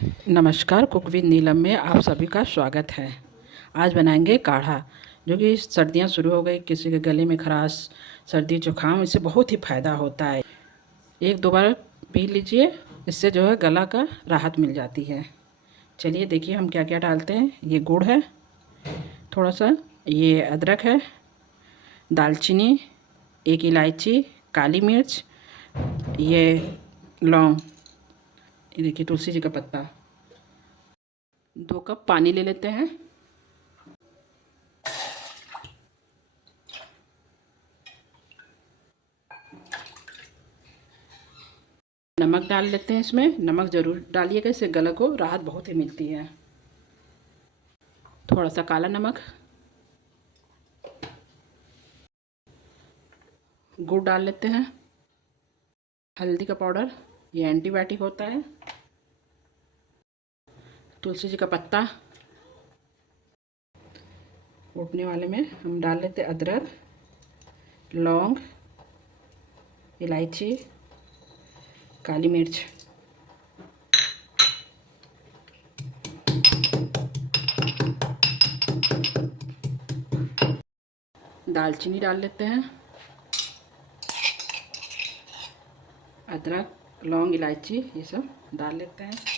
नमस्कार, cook with नीलम में आप सभी का स्वागत है। आज बनाएंगे काढ़ा, जो कि सर्दियां शुरू हो गई, किसी के गले में खराश, सर्दी जुकाम, इससे बहुत ही फ़ायदा होता है। एक दो बार पी लीजिए, इससे जो है गला का राहत मिल जाती है। चलिए देखिए हम क्या क्या डालते हैं। ये गुड़ है थोड़ा सा, ये अदरक है, दालचीनी, एक इलायची, काली मिर्च, ये लौंग, ये देखिए तुलसी जी का पत्ता। 2 कप पानी ले लेते हैं। नमक डाल लेते हैं इसमें। नमक ज़रूर डालिएगा, इससे गले को राहत बहुत ही मिलती है। थोड़ा सा काला नमक, गुड़ डाल लेते हैं, हल्दी का पाउडर, ये एंटीबायोटिक होता है, तुलसी जी का पत्ता, कूटने वाले में हम डाल लेते हैं अदरक, लौंग, इलायची, काली मिर्च, दालचीनी डाल लेते हैं, अदरक, लौंग, इलायची ये सब डाल लेते हैं।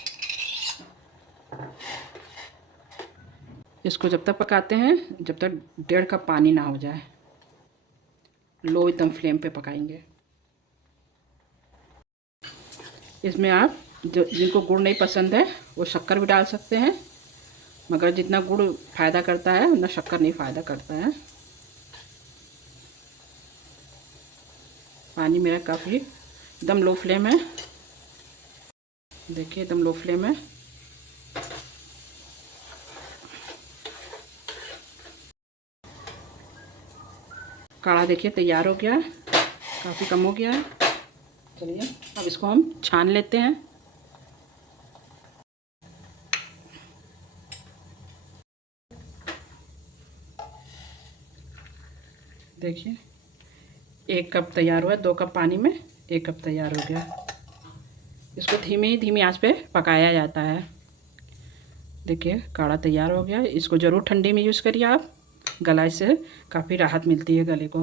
इसको जब तक पकाते हैं जब तक 1.5 कप पानी ना हो जाए। लो एकदम फ्लेम पे पकाएंगे। इसमें आप जिनको गुड़ नहीं पसंद है वो शक्कर भी डाल सकते हैं, मगर जितना गुड़ फ़ायदा करता है उतना शक्कर नहीं फ़ायदा करता है। पानी मेरा काफ़ी एकदम लो फ्लेम है, देखिए एकदम लो फ्लेम है। काढ़ा देखिए तैयार हो गया है, काफ़ी कम हो गया है। चलिए अब इसको हम छान लेते हैं। देखिए 1 कप तैयार हुआ है, 2 कप पानी में 1 कप तैयार हो गया। इसको धीमी आंच पे पकाया जाता है। देखिए काढ़ा तैयार हो गया। इसको ज़रूर ठंडी में यूज़ करिए आप, गला से काफ़ी राहत मिलती है गले को।